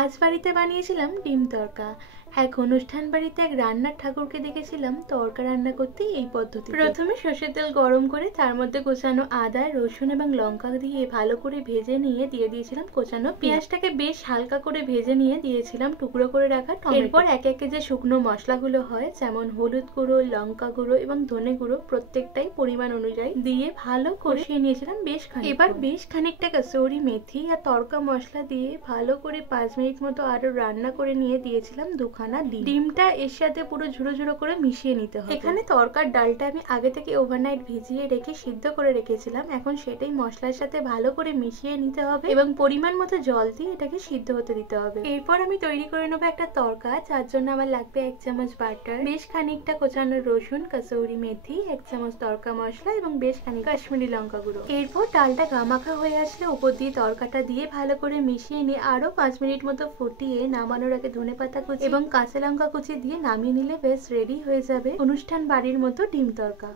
আজ বাড়িতে বানিয়েছিলাম ডিম তড়কা। এক অনুষ্ঠান বাড়িতে এক রান্নার ঠাকুরকে দেখেছিলাম তড়কা রান্না করতে এই পদ্ধতি। প্রথমে সর্ষের তেল গরম করে তার মধ্যে কোচানো আদা, রসুন এবং লঙ্কা দিয়ে ভালো করে ভেজে নিয়ে দিয়ে দিয়েছিলাম কোচানো পেঁয়াজটাকে বেশ হালকা করে ভেজে নিয়ে দিয়েছিলাম টুকরো করে রাখা টমেটো। এরপর এক একে যে শুকনো মশলাগুলো হয় যেমন হলুদ গুঁড়ো, লঙ্কা গুঁড়ো এবং ধনে গুঁড়ো প্রত্যেকটাই পরিমাণ অনুযায়ী দিয়ে ভালো কষিয়ে নিয়েছিলাম বেশ খানিক। এবার বেশ খানিকটা কাসুরি মেথি আর তড়কা মশলা দিয়ে ভালো করে 5 মিনিট মতো আরো রান্না করে নিয়ে দিয়েছিলাম দুখানা ডিম। ডিমটা এর সাথে পুরো ঝুড়ো ঝুড়ো করে মিশিয়ে নিতে হবে। এখানে তড়কার ডালটা আমি আগে থেকে ওভারনাইট ভিজিয়ে রেখে সিদ্ধ করে রেখেছিলাম। এখন সেটাই মশলার সাথে ভালো করে মিশিয়ে নিতে হবে এবং পরিমাণ মতো জল দিয়ে এটাকে সিদ্ধ হতে দিতে হবে। এরপর আমি তৈরি করে নেবো একটা তড়কা। যার জন্য আমার লাগবে 1 চামচ বাটার, বেশ খানিকটা কোচানো রসুন, কাসুরি মেথি, 1 চামচ তড়কা মশলা এবং বেশ খানিক কাশ্মীরি লঙ্কা গুঁড়ো। এরপর ডালটা গামাখা হয়ে আসলে উপর দিয়ে তড়কাটা দিয়ে ভালো করে মিশিয়ে নিয়ে আরো 5 মিনিট মতো ফুটিয়ে নামানোর আগে ধনেপাতা কুচি এবং কাঁচা লঙ্কা কুচি দিয়ে নামিয়ে নিলে বেশ রেডি হয়ে যাবে অনুষ্ঠান বাড়ির মতো ডিম তড়কা।